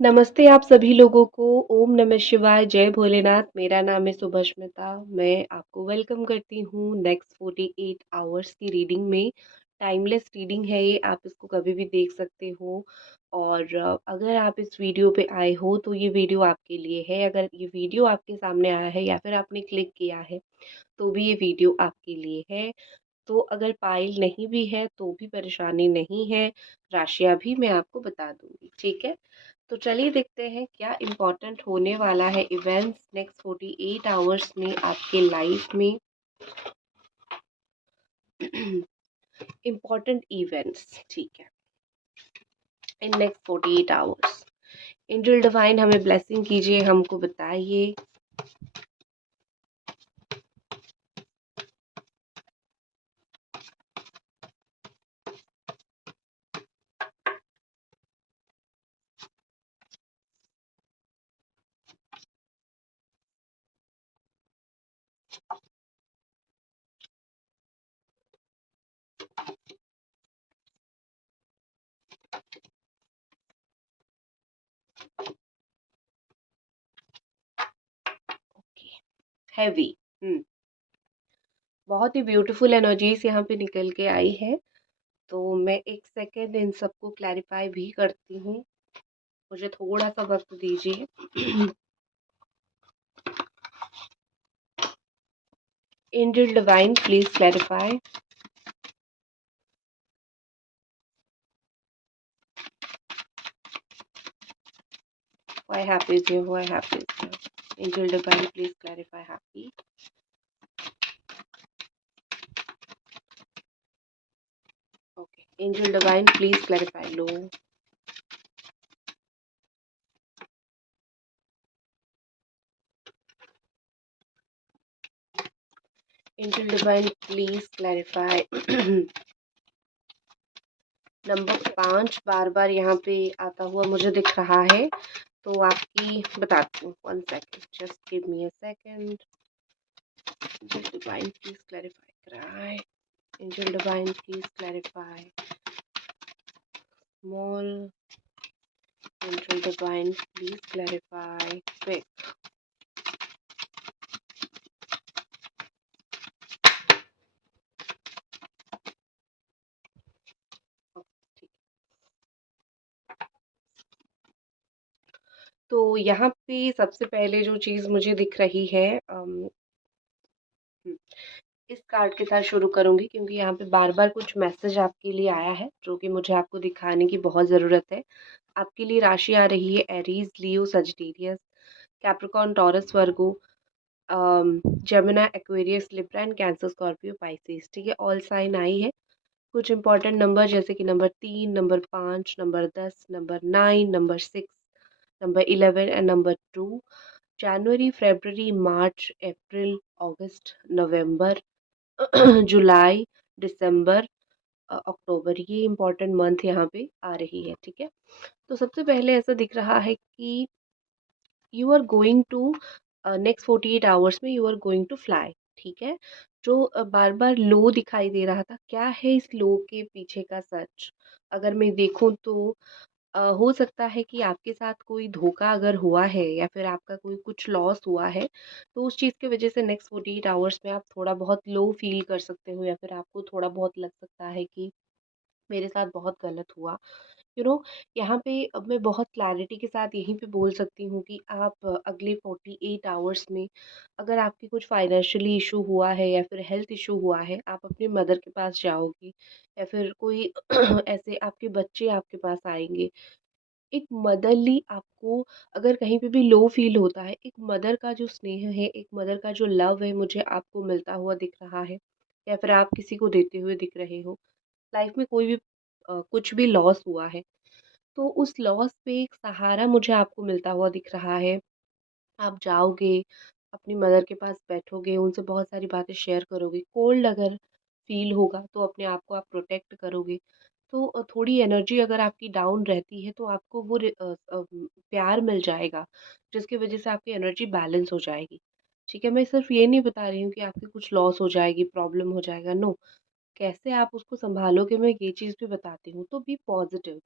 नमस्ते आप सभी लोगों को। ओम नमः शिवाय, जय भोलेनाथ। मेरा नाम है सुभस्मिता। मैं आपको वेलकम करती हूँ नेक्स्ट 48 आवर्स की रीडिंग में। टाइमलेस रीडिंग है ये, आप इसको कभी भी देख सकते हो। और अगर आप इस वीडियो पे आए हो तो ये वीडियो आपके लिए है। अगर ये वीडियो आपके सामने आया है या फिर आपने क्लिक किया है तो भी ये वीडियो आपके लिए है। तो अगर पाइल नहीं भी है तो भी परेशानी नहीं है, राशियाँ भी मैं आपको बता दूँगी, ठीक है? तो चलिए देखते हैं क्या इम्पोर्टेंट होने वाला है इवेंट्स नेक्स्ट 48 आवर्स में आपके लाइफ में। इम्पोर्टेंट इवेंट्स, ठीक है, in next 48 hours. Angel divine हमें ब्लेसिंग कीजिए, हमको बताइए। Okay, heavy. हम्म बहुत ही ब्यूटीफुल एनर्जीज यहाँ पे निकल के आई है। तो मैं एक सेकेंड इन सबको क्लैरिफाई भी करती हूँ, मुझे थोड़ा सा वक्त दीजिए। Angel Divine please clarify. Why happy is here? Why happy is here? Angel divine, please clarify happy. Okay. Angel divine, please clarify low. Angel divine, please clarify. Number 5 बार बार यहाँ पे आता हुआ मुझे दिख रहा है, तो आपकी बताती हूँ। 1 second, just give me a second. Angel Divine please clarify कराए। Angel Divine please clarify small. Angel Divine please clarify quick. तो यहाँ पे सबसे पहले जो चीज़ मुझे दिख रही है, हुँ, इस कार्ड के साथ शुरू करूँगी क्योंकि यहाँ पे बार-बार कुछ मैसेज आपके लिए आया है, जो कि मुझे आपको दिखाने की बहुत ज़रूरत है। आपके लिए राशि आ रही है Aries, Leo, Sagittarius, Capricorn, taurus, Virgo, Gemini, Aquarius, Libra and cancer, Scorpio, Pisces, ठीक है? ऑल साइन आई है। कुछ इंपॉर्टेंट नंबर जैसे कि number 3, number 5, number 10, number 9, number 6, number 11 and number 2। जनवरी, फरवरी, मार्च, अप्रैल, अगस्त, नवंबर, जुलाई, दिसंबर, अक्टूबर, ये इम्पोर्टेंट मंथ यहाँ पे आ रही है, ठीक है? तो सबसे पहले ऐसा दिख रहा है कि you are going to next 48 hours में you are going to fly, ठीक है? जो बार बार लो दिखाई दे रहा था, क्या है इस लो के पीछे का सच? अगर मैं देखूं तो हो सकता है कि आपके साथ कोई धोखा अगर हुआ है या फिर आपका कोई कुछ लॉस हुआ है, तो उस चीज़ की वजह से नेक्स्ट 48 आवर्स में आप थोड़ा बहुत लो फील कर सकते हो या फिर आपको थोड़ा बहुत लग सकता है कि मेरे साथ बहुत गलत हुआ। यू नो यहाँ पे अब मैं बहुत क्लैरिटी के साथ यहीं पे बोल सकती हूँ कि आप अगले 48 आवर्स में अगर आपकी कुछ फाइनेंशियली इशू हुआ है या फिर हेल्थ इशू हुआ है, आप अपनी मदर के पास जाओगे या फिर कोई ऐसे आपके बच्चे आपके पास आएंगे। एक मदरली आपको अगर कहीं पे भी लो फील होता है, एक मदर का जो स्नेह है, एक मदर का जो लव है, मुझे आपको मिलता हुआ दिख रहा है या फिर आप किसी को देते हुए दिख रहे हो। लाइफ में कोई भी कुछ भी लॉस हुआ है तो उस लॉस पे एक सहारा मुझे आपको मिलता हुआ दिख रहा है। आप जाओगे, अपनी मदर के पास बैठोगे, उनसे बहुत सारी बातें शेयर करोगे। कोल्ड अगर फ़ील होगा तो अपने आप को आप प्रोटेक्ट करोगे। तो थोड़ी एनर्जी अगर आपकी डाउन रहती है तो आपको वो प्यार मिल जाएगा, जिसकी वज़ह से आपकी एनर्जी बैलेंस हो जाएगी। ठीक है? मैं सिर्फ़ ये नहीं बता रही हूँ कि आपकी कुछ लॉस हो जाएगी, प्रॉब्लम हो जाएगा, नो। कैसे आप उसको सँभालोगे मैं ये चीज़ भी बताती हूँ। तो बी पॉज़िटिव।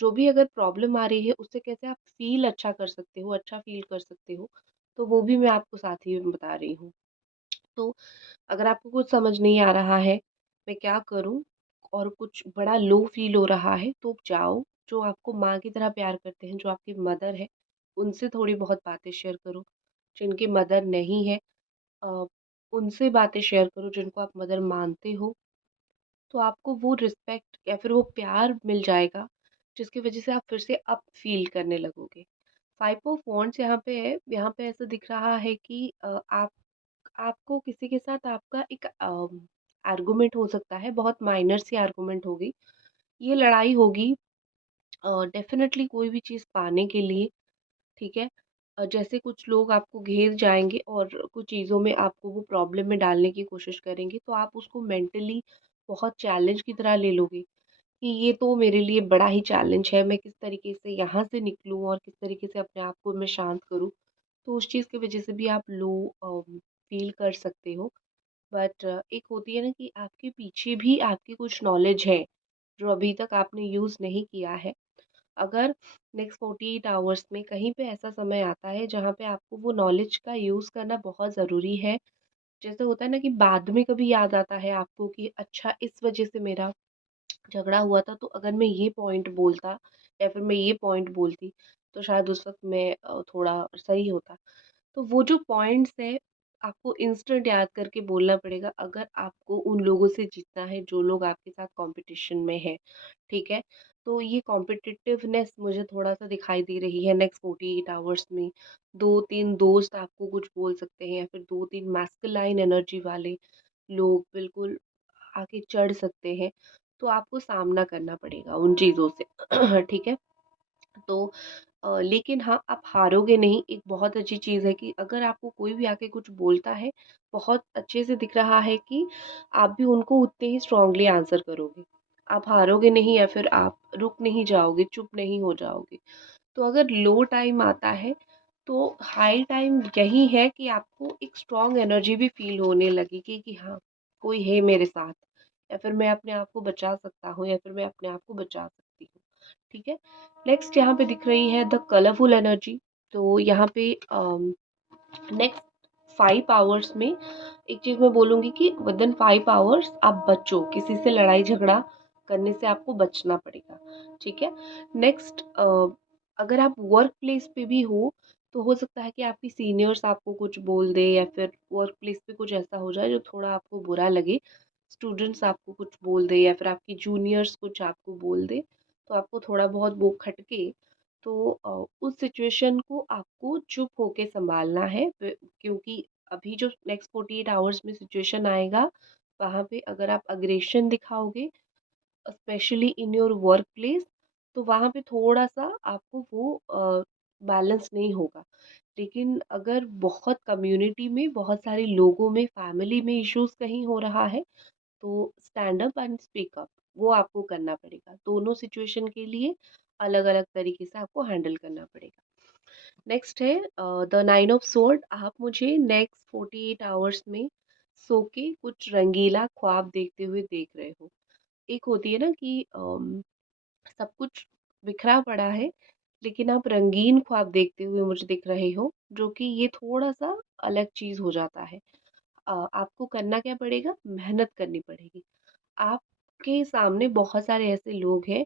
जो भी अगर प्रॉब्लम आ रही है उससे कैसे आप फ़ील अच्छा कर सकते हो, अच्छा फ़ील कर सकते हो, तो वो भी मैं आपको साथ ही में बता रही हूँ। तो अगर आपको कुछ समझ नहीं आ रहा है, मैं क्या करूँ और कुछ बड़ा लो फ़ील हो रहा है, तो जाओ, जो आपको माँ की तरह प्यार करते हैं, जो आपकी मदर है, उनसे थोड़ी बहुत बातें शेयर करो। जिनकी मदर नहीं है अ, उनसे बातें शेयर करो जिनको आप मदर मानते हो, तो आपको वो रिस्पेक्ट या फिर वो प्यार मिल जाएगा, जिसकी वज़ह से आप फिर से अप फ़ील करने लगोगे। 5 ऑफ वांड्स यहाँ पे है, यहाँ पे ऐसा दिख रहा है कि आपको किसी के साथ आपका एक आर्गुमेंट हो सकता है, बहुत माइनर सी आर्गुमेंट होगी। ये लड़ाई होगी डेफ़िनेटली कोई भी चीज़ पाने के लिए, ठीक है? जैसे कुछ लोग आपको घेर जाएँगे और कुछ चीज़ों में आपको वो प्रॉब्लम में डालने की कोशिश करेंगे, तो आप उसको मेंटली बहुत चैलेंज की तरह ले लोगे कि ये तो मेरे लिए बड़ा ही चैलेंज है, मैं किस तरीके से यहाँ से निकलूँ और किस तरीके से अपने आप को मैं शांत करूँ। तो उस चीज़ की वज़ह से भी आप लो फ़ील कर सकते हो। बट एक होती है ना कि आपके पीछे भी आपकी कुछ नॉलेज है, जो अभी तक आपने यूज़ नहीं किया है। अगर नेक्स्ट 48 आवर्स में कहीं पे ऐसा समय आता है जहाँ पे आपको वो नॉलेज का यूज़ करना बहुत ज़रूरी है। जैसे होता है ना कि बाद में कभी याद आता है आपको कि अच्छा इस वज़ह से मेरा झगड़ा हुआ था, तो अगर मैं ये पॉइंट बोलता या फिर मैं ये पॉइंट बोलती, तो शायद उस वक़्त मैं थोड़ा सही होता। तो वो जो पॉइंट्स हैं, आपको इंस्टेंट याद करके बोलना पड़ेगा अगर आपको उन लोगों से जीतना है जो लोग आपके साथ कॉम्पिटिशन में हैं, ठीक है? तो ये कॉम्पिटिटिवनेस मुझे थोड़ा-सा दिखाई दे रही है नेक्स्ट 48 आवर्स में। 2-3 दोस्त आपको कुछ बोल सकते हैं या फिर 2-3 मैस्कुलाइन एनर्जी वाले लोग बिल्कुल आके चढ़ सकते हैं, तो आपको सामना करना पड़ेगा उन चीज़ों से, ठीक है? तो लेकिन हाँ, आप हारोगे नहीं, एक बहुत अच्छी चीज़ है कि अगर आपको कोई भी आके कुछ बोलता है, बहुत अच्छे से दिख रहा है कि आप भी उनको उतने ही स्ट्रॉन्गली आंसर करोगे। आप हारोगे नहीं या फिर आप रुक नहीं जाओगे, चुप नहीं हो जाओगे। तो अगर लो टाइम आता है, तो हाई टाइम यही है कि आपको एक स्ट्रॉन्ग एनर्जी भी फ़ील होने लगेगी कि हाँ, कोई है मेरे साथ या फिर मैं अपने आप को बचा सकता हूँ या फिर मैं अपने आप को बचा सकती हूँ। ठीक है? नेक्स्ट यहाँ पे दिख रही है द कलरफुल एनर्जी। तो यहाँ पे नेक्स्ट 5 आवर्स में एक चीज़ मैं बोलूँगी कि विदिन 5 आवर्स आप बचो, किसी से लड़ाई झगड़ा करने से आपको बचना पड़ेगा, ठीक है? नेक्स्ट अगर आप वर्क प्लेस पे भी तो हो सकता है कि आपकी सीनियर्स आपको कुछ बोल दे या फिर वर्क प्लेस पे कुछ ऐसा हो जाए जो थोड़ा आपको बुरा लगे। स्टूडेंट्स आपको कुछ बोल दे या फिर आपकी जूनियर्स कुछ आपको बोल दे, तो आपको थोड़ा बहुत वो खटके, तो उस सिचुएशन को आपको चुप होके सँभालना है क्योंकि अभी जो नेक्स्ट 48 आवर्स में सिचुएशन आएगा, वहाँ पे अगर आप अग्रेशन दिखाओगे, specially in your work place, तो वहाँ पे थोड़ा-सा आपको वो बैलेंस नहीं होगा। लेकिन अगर बहुत कम्युनिटी में, बहुत सारे लोगों में, फैमिली में इश्यूज़ कहीं हो रहा है, तो stand up and speak up वो आपको करना पड़ेगा। दोनों सिचुएशन के लिए अलग-अलग तरीके से आपको हैंडल करना पड़ेगा। नेक्स्ट है द 9 ऑफ स्वॉर्ड। आप मुझे नेक्स्ट 48 आवर्स में सो के कुछ रंगीला ख्वाब देखते हुए देख रहे हो। एक होती है ना कि सब कुछ बिखरा पड़ा है, लेकिन आप रंगीन ख्वाब देखते हुए मुझे दिख रहे हो, जो कि ये थोड़ा-सा अलग चीज़ हो जाता है। आपको करना क्या पड़ेगा? मेहनत करनी पड़ेगी। आपके सामने बहुत सारे ऐसे लोग हैं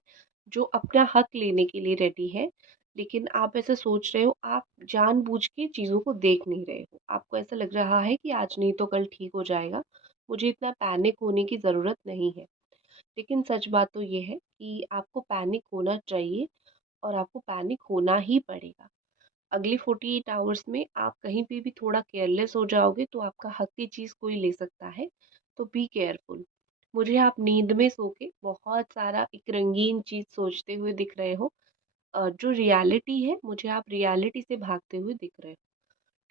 जो अपना हक लेने के लिए रेडी हैं, लेकिन आप ऐसा सोच रहे हो, आप जानबूझ के चीज़ों को देख नहीं रहे हो। आपको ऐसा लग रहा है कि आज नहीं तो कल ठीक हो जाएगा, मुझे इतना पैनिक होने की ज़रूरत नहीं है। लेकिन सच बात तो ये है कि आपको पैनिक होना चाहिए और आपको पैनिक होना ही पड़ेगा। अगली 48 आवर्स में आप कहीं पे भी थोड़ा केयरलेस हो जाओगे तो आपका हक की चीज़ कोई ले सकता है, तो बी केयरफुल। मुझे आप नींद में सो के बहुत सारा एक रंगीन चीज़ सोचते हुए दिख रहे हो। जो रियलिटी है, मुझे आप रियलिटी से भागते हुए दिख रहे हो,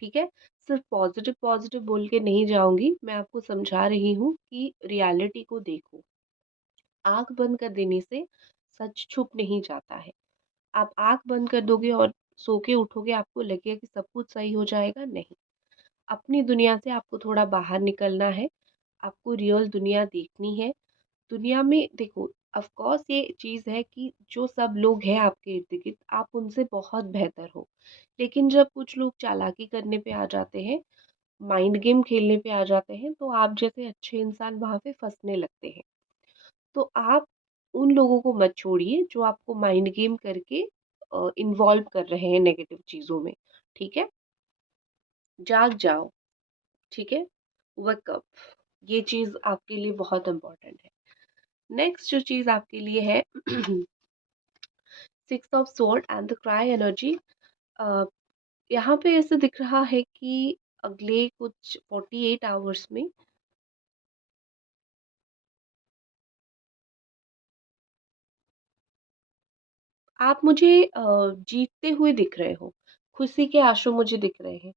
ठीक है? सिर्फ पॉज़िटिव पॉज़िटिव बोल के नहीं जाऊँगी, मैं आपको समझा रही हूँ कि रियलिटी को देखो। आँख बंद कर देने से सच छुप नहीं जाता है। आप आँख बंद कर दोगे और सो के उठोगे, आपको लगेगा कि सब कुछ सही हो जाएगा, नहीं। अपनी दुनिया से आपको थोड़ा बाहर निकलना है, आपको रियल दुनिया देखनी है। दुनिया में देखो, ऑफ कोर्स ये चीज़ है कि जो सब लोग हैं आपके इर्द-गिर्द आप उनसे बहुत बेहतर हो। लेकिन जब कुछ लोग चालाकी करने पे आ जाते हैं, माइंड गेम खेलने पे आ जाते हैं, तो आप जैसे अच्छे इंसान वहाँ पे फँसने लगते हैं। तो आप उन लोगों को मत छोड़िए जो आपको माइंड गेम करके इन्वॉल्व कर रहे हैं नेगेटिव चीज़ों में, ठीक है? जाग जाओ, ठीक है? Wake up. ये चीज़ आपके लिए बहुत इम्पोर्टेंट है। नेक्स्ट जो चीज़ आपके लिए है six of sword and the cry energy. अ, यहाँ पे ऐसे दिख रहा है कि अगले कुछ 48 आवर्स में आप मुझे जीतते हुए दिख रहे हो, खुशी के आंसू मुझे दिख रहे हैं।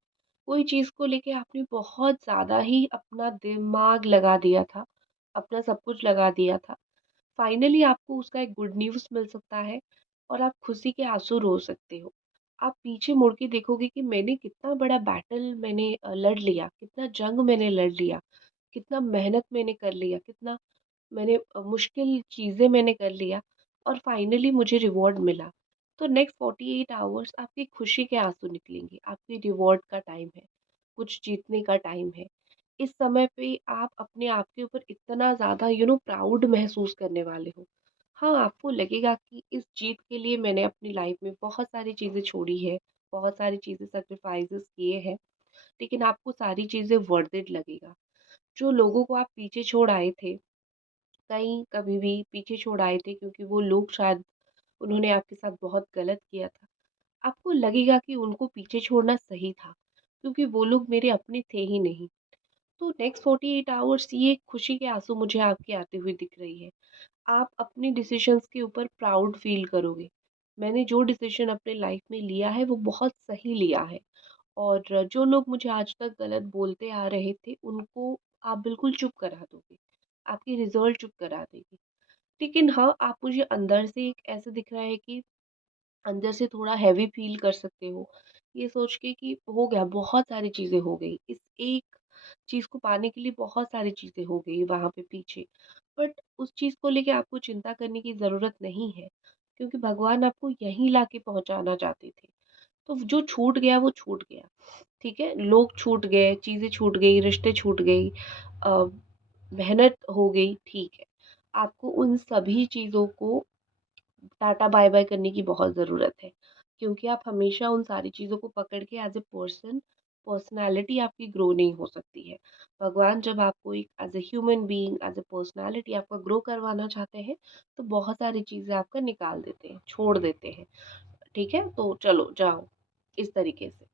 कोई चीज़ को लेके आपने बहुत ज़्यादा ही अपना दिमाग लगा दिया था, अपना सब कुछ लगा दिया था। फाइनली आपको उसका एक गुड न्यूज़ मिल सकता है और आप खुशी के आंसू रो सकते हो। आप पीछे मुड़ के देखोगे कि मैंने कितना बड़ा बैटल मैंने लड़ लिया, कितना जंग मैंने लड़ लिया, कितना मेहनत मैंने कर लिया, कितना मैंने मुश्किल चीज़ें मैंने कर लिया और फाइनली मुझे रिवॉर्ड मिला। तो नेक्स्ट 48 आवर्स आपकी खुशी के आँसू निकलेंगे, आपके रिवॉर्ड का टाइम है, कुछ जीतने का टाइम है। इस समय पे आप अपने आप के ऊपर इतना ज़्यादा प्राउड महसूस करने वाले हो। हाँ, आपको लगेगा कि इस जीत के लिए मैंने अपनी लाइफ में बहुत सारी चीज़ें छोड़ी है, बहुत सारी चीज़ें सैक्रिफाइसेस किए हैं, लेकिन आपको सारी चीज़ें वर्थ इट लगेगा। जो लोगों को आप पीछे छोड़ आए थे, कहीं कभी भी पीछे छोड़ आए थे क्योंकि वो लोग शायद उन्होंने आपके साथ बहुत गलत किया था। आपको लगेगा कि उनको पीछे छोड़ना सही था, क्योंकि वो लोग मेरे अपने थे ही नहीं। तो नेक्स्ट 48 आवर्स ये खुशी के आँसू मुझे आपके आते हुए दिख रही है। आप अपने डिसीजंस के ऊपर प्राउड फ़ील करोगे। मैंने जो डिसीजन अपने लाइफ में लिया है वो बहुत सही लिया है और जो लोग मुझे आज तक गलत बोलते आ रहे थे उनको आप बिल्कुल चुप करा दोगे। आपकी रिज़ल्ट चुप करा देगी। लेकिन हाँ, आप मुझे अंदर से एक ऐसे दिख रहा है कि अंदर से थोड़ा हैवी फ़ील कर सकते हो। ये सोच के कि हो गया, बहुत सारी चीज़ें हो गई। इस एक चीज़ को पाने के लिए बहुत सारी चीज़ें हो गई वहाँ पे पीछे। बट उस चीज़ को लेके आपको चिंता करने की ज़रूरत नहीं है, क्योंकि भगवान आपको यहीं लाके पहुँचाना चाहते थे। तो जो छूट गया वो छूट गया, ठीक है? लोग छूट गए, चीज़ें छूट गई, रिश्ते छूट गई, अ, मेहनत हो गई, ठीक है। आपको उन सभी चीज़ों को टाटा बाय-बाय करने की बहुत ज़रूरत है, क्योंकि आप हमेशा उन सारी चीज़ों को पकड़ के एज़ अ पर्सनैलिटी आपकी ग्रो नहीं हो सकती है। भगवान जब आपको एक as a human being, as a personality आपका ग्रो करवाना चाहते हैं, तो बहुत सारी चीज़ें आपका निकाल देते हैं, छोड़ देते हैं, ठीक है? तो चलो जाओ, इस तरीके से।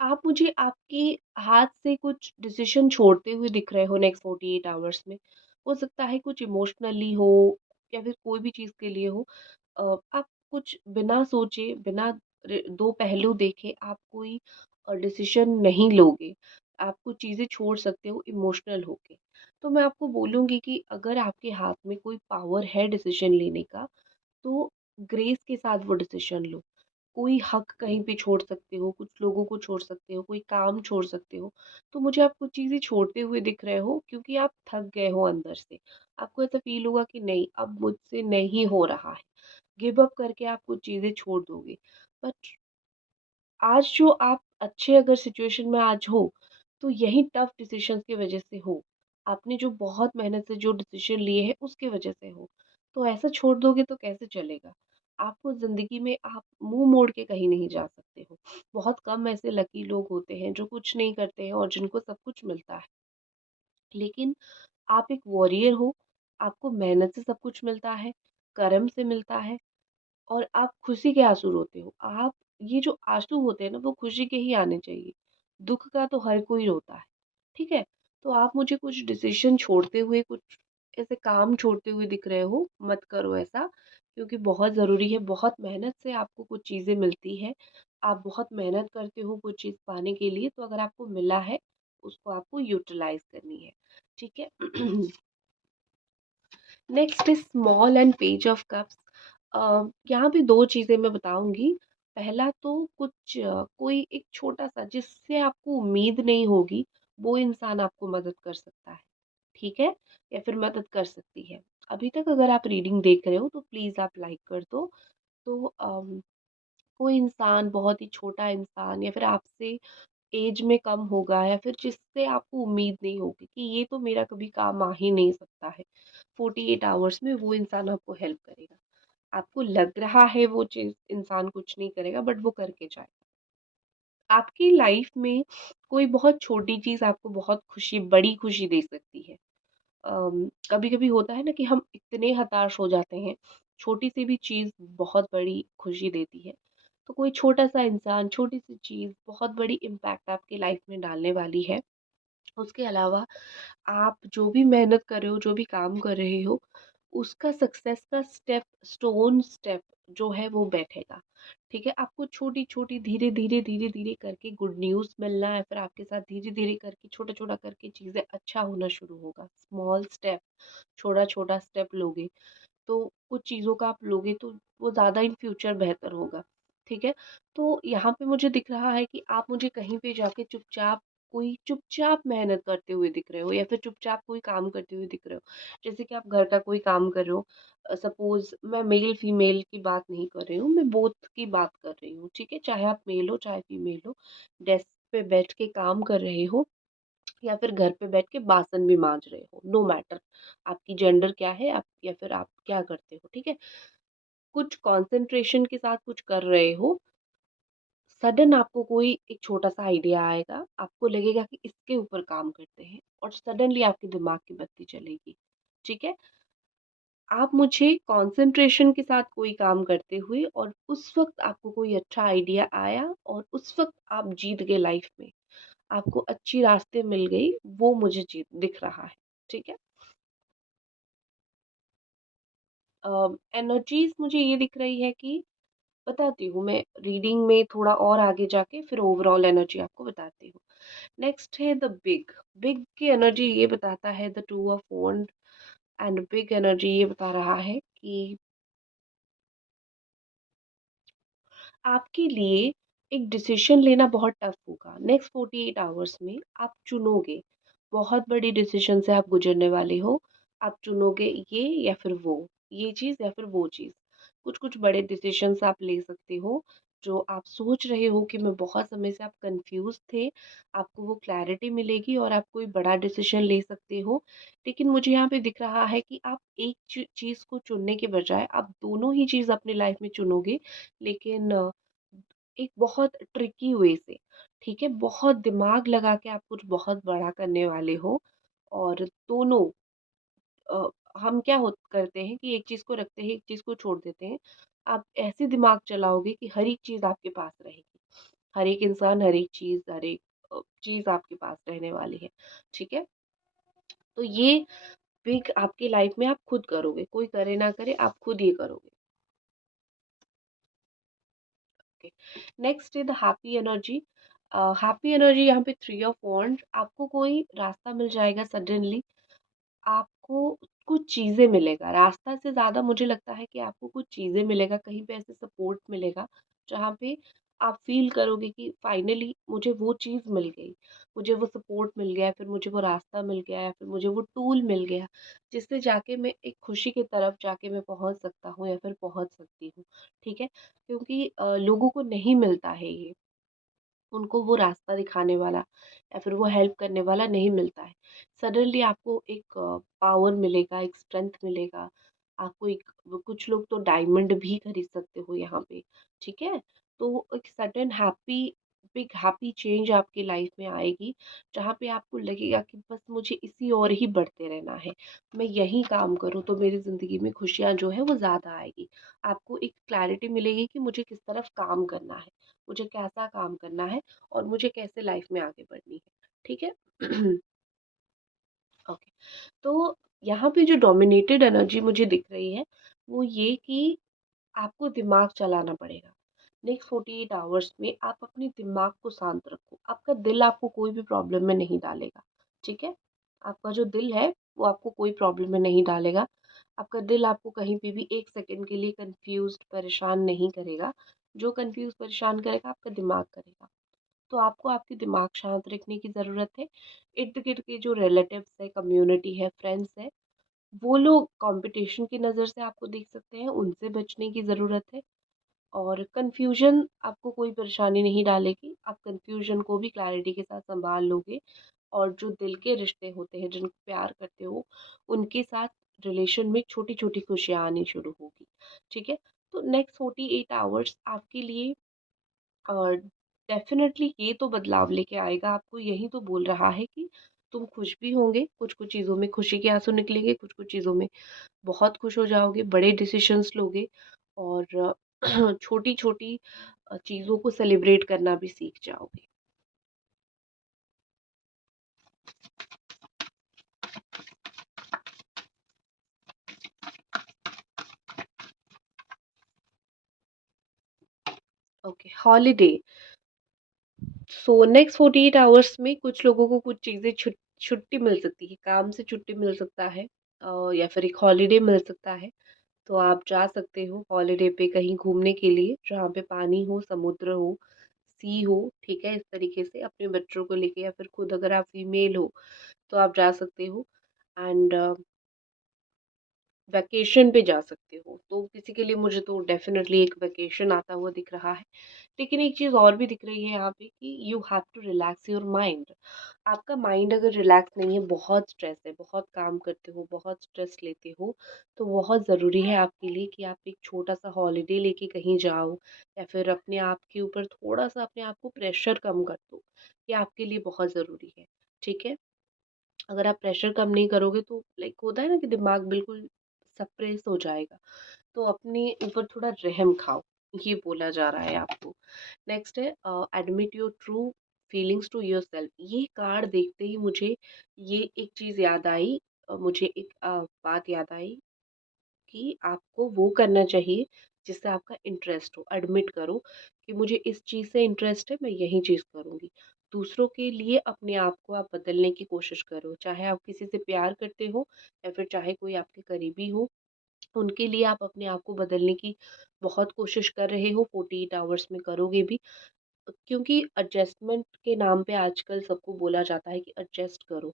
आप मुझे आपके हाथ से कुछ डिसीज़न छोड़ते हुए दिख रहे हो नेक्स्ट 48 आवर्स में। हो सकता है कुछ इमोशनली हो या फिर कोई भी चीज़ के लिए हो। आप कुछ बिना सोचे, बिना दो पहलू देखे आप कोई डिसीज़न नहीं लोगे। आप कुछ चीज़ें छोड़ सकते हो इमोशनल होके। तो मैं आपको बोलूँगी कि अगर आपके हाथ में कोई पावर है डिसीज़न लेने का, तो ग्रेस के साथ वो डिसीज़न लो। कोई हक कहीं पे छोड़ सकते हो, कुछ लोगों को छोड़ सकते हो, कोई काम छोड़ सकते हो। तो मुझे आप कुछ चीज़ें छोड़ते हुए दिख रहे हो क्योंकि आप थक गए हो अंदर से। आपको ऐसा फ़ील होगा कि नहीं, अब मुझसे नहीं हो रहा है। गिव अप करके आप कुछ चीज़ें छोड़ दोगे। बट आज जो आप अच्छे अगर सिचुएशन में आज हो, तो यही टफ डिसीज़न्स की वज़ह से हो। आपने जो बहुत मेहनत से जो डिसीज़न लिए हैं, उसकी वज़ह से हो। तो ऐसा छोड़ दोगे तो कैसे चलेगा? आपको ज़िंदगी में आप मुँह मोड़ के कहीं नहीं जा सकते हो। बहुत कम ऐसे लकी लोग होते हैं, जो कुछ नहीं करते हैं और जिनको सब कुछ मिलता है। लेकिन आप एक वॉरियर हो, आपको मेहनत से सब कुछ मिलता है, कर्म से मिलता है और आप खुशी के आँसू रोते हो। आप ये जो आँसू होते हैं ना, वो खुशी के ही आने चाहिए। दुःख का तो हर कोई रोता है, ठीक है? तो आप मुझे कुछ डिसीज़न छोड़ते हुए, कुछ ऐसे काम छोड़ते हुए दिख रहे हो, मत करो ऐसा, क्योंकि बहुत ज़रूरी है। बहुत मेहनत से आपको कुछ चीज़ें मिलती हैं। आप बहुत मेहनत करते हो कुछ चीज़ पाने के लिए, तो अगर आपको मिला है, उसको आपको यूटिलाइज़ करनी है, ठीक है? Next is small and page of cups. यहाँ पे दो चीज़ें मैं बताऊंगी। पहला तो कुछ कोई एक छोटा सा जिससे आपको उम्मीद नहीं होगी, वो इंसान आपको मदद कर सकता है, ठीक है? या फिर मदद कर सकती है। अभी तक अगर आप रीडिंग देख रहे हो तो प्लीज़ आप लाइक कर दो। तो कोई इंसान, बहुत ही छोटा इंसान या फिर आपसे एज में कम होगा या फिर जिससे आपको उम्मीद नहीं होगी कि ये तो मेरा कभी काम आ ही नहीं सकता है, 48 आवर्स में वो इंसान आपको हेल्प करेगा। आपको लग रहा है वो चीज़ इंसान कुछ नहीं करेगा, बट वो करके जाएगा। आपकी लाइफ में कोई बहुत छोटी चीज़ आपको बहुत खुशी, बड़ी खुशी दे सकती है। कभी-कभी होता है ना कि हम इतने हताश हो जाते हैं, छोटी सी भी चीज़ बहुत बड़ी खुशी देती है। तो कोई छोटा-सा इंसान, छोटी-सी चीज़ बहुत बड़ी इम्पैक्ट आपकी लाइफ में डालने वाली है। उसके अलावा आप जो भी मेहनत कर रहे हो, जो भी काम कर रहे हो, उसका सक्सेस का स्टेप जो है वो बैठेगा। ठीक है? आपको छोटी-छोटी, धीरे-धीरे, धीरे-धीरे करके गुड न्यूज़ मिलना है, फिर आपके साथ धीरे-धीरे करके, छोटा-छोटा करके चीज़ें अच्छा होना शुरू होगा। स्मॉल स्टेप, छोटा-छोटा स्टेप लोगे तो कुछ चीज़ों का आप लोगे तो वो ज़्यादा इन फ्यूचर बेहतर होगा, ठीक है? तो यहाँ पे मुझे दिख रहा है कि आप मुझे कहीं पे जाके चुपचाप मेहनत करते हुए दिख रहे हो या फिर चुपचाप कोई काम करते हुए दिख रहे हो। जैसे कि आप घर का कोई काम कर रहे हो, सपोज़ मैं मेल-फीमेल की बात नहीं कर रही हूँ, मैं बोथ की बात कर रही हूँ, ठीक है? चाहे आप मेल हो, चाहे फीमेल हो, डेस्क पे बैठ के काम कर रहे हो या फिर घर पे बैठ के बासन भी मांज रहे हो, नो मैटर आपकी जेंडर क्या है, आप या फिर आप क्या करते हो, ठीक है? कुछ कंसंट्रेशन के साथ कुछ कर रहे हो, सडन आपको कोई एक छोटा सा आइडिया आएगा, आपको लगेगा कि इसके ऊपर काम करते हैं और सडनली आपके दिमाग की बत्ती चलेगी, ठीक है? आप मुझे कंसंट्रेशन के साथ कोई काम करते हुए और उस वक्त आपको कोई अच्छा आइडिया आया और उस वक्त आप जीत गए लाइफ में, आपको अच्छी रास्ते मिल गई, वो मुझे जीत दिख रहा है, ठीक है? एनर्जीज़ मुझे ये दिख रही है कि बताती हूँ मैं रीडिंग में थोड़ा और आगे जाके फिर ओवरऑल एनर्जी आपको बताती हूँ। नेक्स्ट है द बिग। बिग की एनर्जी ये बताता है the two of wand and big energy ये बता रहा है कि आपके लिए एक डिसीजन लेना बहुत टफ होगा। नेक्स्ट 48 आवर्स में आप चुनोगे। बहुत बड़ी डिसीजन से आप गुजरने वाले हो। आप चुनोगे ये या फिर वो, ये चीज़ या फिर वो चीज़। कुछ-कुछ बड़े डिसीजंस आप ले सकते हो, जो आप सोच रहे हो कि मैं बहुत समय से आप कन्फ्यूज़ थे, आपको वो क्लैरिटी मिलेगी और आप कोई बड़ा डिसीजन ले सकते हो। लेकिन मुझे यहाँ पे दिख रहा है कि आप एक चीज़ को चुनने के बजाय आप दोनों ही चीज़ अपनी लाइफ में चुनोगे, लेकिन एक बहुत ट्रिकी वे से, ठीक है? बहुत दिमाग लगा के आप कुछ बहुत बड़ा करने वाले हो और दोनों अ, हम क्या हो करते हैं कि एक चीज़ को रखते हैं, एक चीज़ को छोड़ देते हैं। आप ऐसे दिमाग चलाओगे कि हर एक चीज़ आपके पास रहेगी। हर एक इंसान, हर एक चीज़, हर एक चीज़ आपके पास रहने वाली है, ठीक है? तो ये पिक आपकी लाइफ में आप खुद करोगे, कोई करे ना करे आप खुद ये करोगे। ओके, नेक्स्ट है the happy energy. Happy energy यहाँ पे थ्री ऑफ वॉन्ड, आपको कोई रास्ता मिल जाएगा सडनली, आपको कुछ चीज़ें मिलेगा, रास्ता से ज़्यादा मुझे लगता है कि आपको कुछ चीज़ें मिलेगा, कहीं पे ऐसे सपोर्ट मिलेगा, जहाँ पे आप फ़ील करोगे कि फाइनली मुझे वो चीज़ मिल गई, मुझे वो सपोर्ट मिल गया, फिर मुझे वो रास्ता मिल गया या फिर मुझे वो टूल मिल गया, जिससे जाके मैं एक खुशी की तरफ जाके मैं पहुँच सकता हूँ या फिर पहुँच सकती हूँ, ठीक है? क्योंकि लोगों को नहीं मिलता है ये। उनको वो रास्ता दिखाने वाला या फिर वो हेल्प करने वाला नहीं मिलता है। सडनली आपको एक पावर मिलेगा, एक स्ट्रेंथ मिलेगा। आपको एक कुछ लोग तो डायमंड भी खरीद सकते हो यहाँ पे, ठीक है? तो एक सडन बिग हैप्पी चेंज आपकी लाइफ में आएगी, जहाँ पे आपको लगेगा कि बस मुझे इसी ओर ही बढ़ते रहना है। मैं यही काम करूँ तो मेरी ज़िंदगी में खुशियाँ जो है वो ज़्यादा आएगी। आपको एक क्लैरिटी मिलेगी कि मुझे किस तरफ काम करना है, मुझे कैसा काम करना है और मुझे कैसे लाइफ में आगे बढ़नी है, ठीक है? ओके, तो यहाँ पे जो डोमिनेटेड एनर्जी मुझे दिख रही है, वो ये कि आपको दिमाग चलाना पड़ेगा। नेक्स्ट 48 आवर्स में आप अपने दिमाग को शांत रखो। आपका दिल आपको कोई भी प्रॉब्लम में नहीं डालेगा, ठीक है? आपका जो दिल है, वो आपको कोई प्रॉब्लम में नहीं डालेगा। आपका दिल आपको कहीं पे भी 1 सेकंड के लिए कन्फ्यूज़्ड, परेशान नहीं करेगा। जो कन्फ्यूज़, परेशान करेगा आपका दिमाग करेगा। तो आपको आपके दिमाग शांत रखने की ज़रूरत है। इर्द-गिर्द के जो रिलेटिव्स है, कम्युनिटी है, फ्रेंड्स है, वो लोग कॉम्पिटिशन की नज़र से आपको देख सकते हैं, उनसे बचने की ज़रूरत है। और कन्फ्यूज़न आपको कोई परेशानी नहीं डालेगी, आप कन्फ्यूज़न को भी क्लैरिटी के साथ सँभाल लोगे और जो दिल के रिश्ते होते हैं, जिनको प्यार करते हो, उनके साथ रिलेशन में छोटी-छोटी खुशियाँ आनी शुरू होगी, ठीक है? तो नेक्स्ट 48 आवर्स आपके लिए और डेफ़िनेटली ये तो बदलाव लेके आएगा, आपको यही तो बोल रहा है कि तुम खुश भी होंगे, कुछ-कुछ चीज़ों में खुशी के आँसू निकलेंगे, कुछ-कुछ चीज़ों में बहुत खुश हो जाओगे, बड़े डिसीज़न्स लोगे और छोटी-छोटी चीज़ों को सेलिब्रेट करना भी सीख जाओगे। Okay, holiday. So next 48 hours में कुछ लोगों को कुछ चीज़ें छुट्टी मिल सकती है, काम से छुट्टी मिल सकता है या फिर एक हॉलिडे मिल सकता है। तो आप जा सकते हो हॉलिडे पे कहीं घूमने के लिए, जहाँ पे पानी हो, समुद्र हो, सी हो, ठीक है? इस तरीके से अपने बच्चों को लेके या फिर खुद अगर आप फीमेल हो, तो आप जा सकते हो एंड वैकेशन पे जा सकते हो। तो किसी के लिए मुझे तो डेफ़िनेटली एक वैकेशन आता हुआ दिख रहा है। लेकिन एक चीज़ और भी दिख रही है यहाँ पे कि you have to relax your mind. आपका माइंड अगर रिलैक्स नहीं है, बहुत स्ट्रेस है, बहुत काम करते हो, बहुत स्ट्रेस लेते हो, तो बहुत ज़रूरी है आपके लिए कि आप एक छोटा-सा हॉलिडे लेके कहीं जाओ या फिर अपने आप के ऊपर थोड़ा-सा अपने आप को प्रेशर कम कर दो। ये आपके लिए बहुत ज़रूरी है, ठीक है? अगर आप प्रेशर कम नहीं करोगे तो लाइक होता है ना कि दिमाग बिल्कुल सप्रेस हो जाएगा। तो अपने ऊपर थोड़ा रहम खाओ, ये बोला जा रहा है आपको। नेक्स्ट है admit your true feelings to yourself. ये कार्ड देखते ही मुझे ये एक चीज़ याद आई, मुझे एक बात याद आई कि आपको वो करना चाहिए जिससे आपका इंटरेस्ट हो। एडमिट करो कि मुझे इस चीज़ से इंटरेस्ट है, मैं यही चीज़ करूँगी। दूसरों के लिए अपने आप को आप बदलने की कोशिश करो, चाहे आप किसी से प्यार करते हो या फिर चाहे कोई आपके करीबी हो, उनके लिए आप अपने आप को बदलने की बहुत कोशिश कर रहे हो, 48 आवर्स में करोगे भी। क्योंकि एडजस्टमेंट के नाम पे आजकल सबको बोला जाता है कि एडजस्ट करो,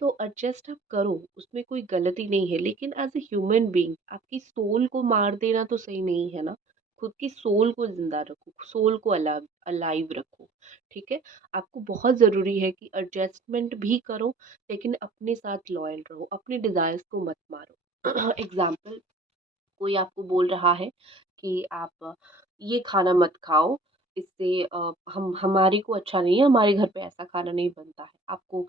तो एडजस्ट आप करो, उसमें कोई गलती नहीं है, लेकिन एज ए ह्यूमन बीइंग आपकी सोल को मार देना तो सही नहीं है ना। खुद की सोल को जिंदा रखो, सोल को अलाइव अलाइव रखो, ठीक है? आपको बहुत ज़रूरी है कि एडजस्टमेंट भी करो, लेकिन अपने साथ लॉयल रहो, अपने डिज़ायर्स को मत मारो। एग्जाम्पल, कोई आपको बोल रहा है कि आप ये खाना मत खाओ, इससे हम हमारे को अच्छा नहीं है, हमारे घर पे ऐसा खाना नहीं बनता है। आपको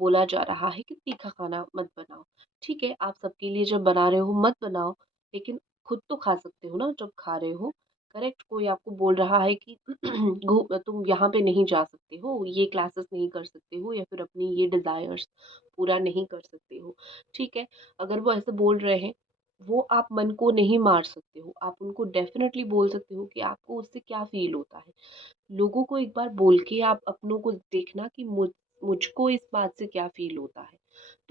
बोला जा रहा है कि तीखा खाना मत बनाओ। ठीक है, आप सबके लिए जब बना रहे हो मत बनाओ, लेकिन खुद तो खा सकते हो ना जब खा रहे हो। करेक्ट? कोई आपको बोल रहा है कि तुम यहाँ पे नहीं जा सकते हो, ये क्लासेस नहीं कर सकते हो या फिर अपनी ये डिज़ायर्स पूरा नहीं कर सकते हो। ठीक है, अगर वो ऐसे बोल रहे हैं, वो आप मन को नहीं मार सकते हो। आप उनको डेफ़िनेटली बोल सकते हो कि आपको उससे क्या फ़ील होता है। लोगों को एक बार बोल के आप अपनों को देखना कि मुझको इस बात से क्या फ़ील होता है।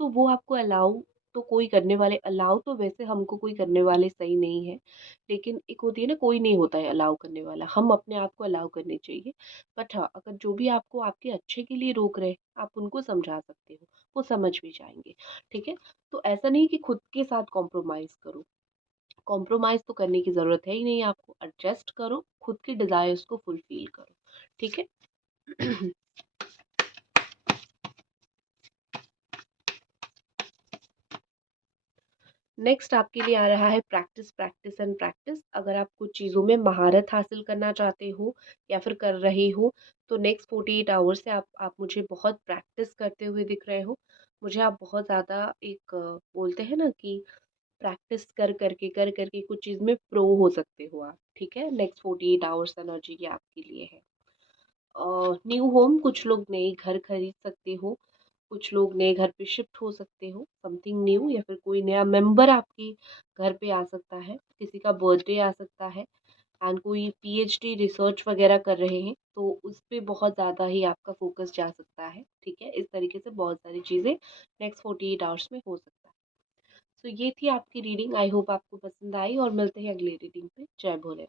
तो वो आपको अलाउ तो कोई करने वाले, अलाउ तो वैसे हमको कोई करने वाले सही नहीं है। लेकिन एक होती है ना, कोई नहीं होता है अलाउ करने वाला। हम अपने आप को अलाउ करने चाहिए। बट हाँ, अगर जो भी आपको आपके अच्छे के लिए रोक रहे हैं, आप उनको समझा सकते हो। वो समझ भी जाएँगे। ठीक है? तो ऐसा नहीं कि खुद के साथ कॉम्प्रोमाइज़ करो। कॉम्प्रोमाइज़ तो करने की ज़रूरत है ही नहीं आपको, एडजस्ट करो, खुद के डिज़ायर्स को फुलफ़िल करो, ठीक है? नेक्स्ट आपके लिए आ रहा है प्रैक्टिस, प्रैक्टिस एंड प्रैक्टिस। अगर आप कुछ चीज़ों में महारत हासिल करना चाहते हो या फिर कर रहे हो, तो नेक्स्ट 48 आवर्स से आप मुझे बहुत प्रैक्टिस करते हुए दिख रहे हो। मुझे आप बहुत ज़्यादा एक बोलते हैं ना कि प्रैक्टिस कर करके कुछ चीज़ में प्रो हो सकते हो आप, ठीक है? नेक्स्ट 48 आवर्स एनर्जी ये आपके लिए है। न्यू होम, कुछ लोग नए घर खरीद सकते हो, कुछ लोग नए घर पे शिफ्ट हो सकते हो, समथिंग न्यू, या फिर कोई नया मेंबर आपके घर पे आ सकता है, किसी का बर्थडे आ सकता है एंड कोई पीएचडी रिसर्च वगैरह कर रहे हैं, तो उस पे बहुत ज़्यादा ही आपका फोकस जा सकता है, ठीक है? इस तरीके से बहुत सारी चीज़ें नेक्स्ट 48 आवर्स में हो सकता है। तो ये थी आपकी रीडिंग, आई होप आपको पसंद आई और मिलते हैं अगली रीडिंग पे। जय भोले।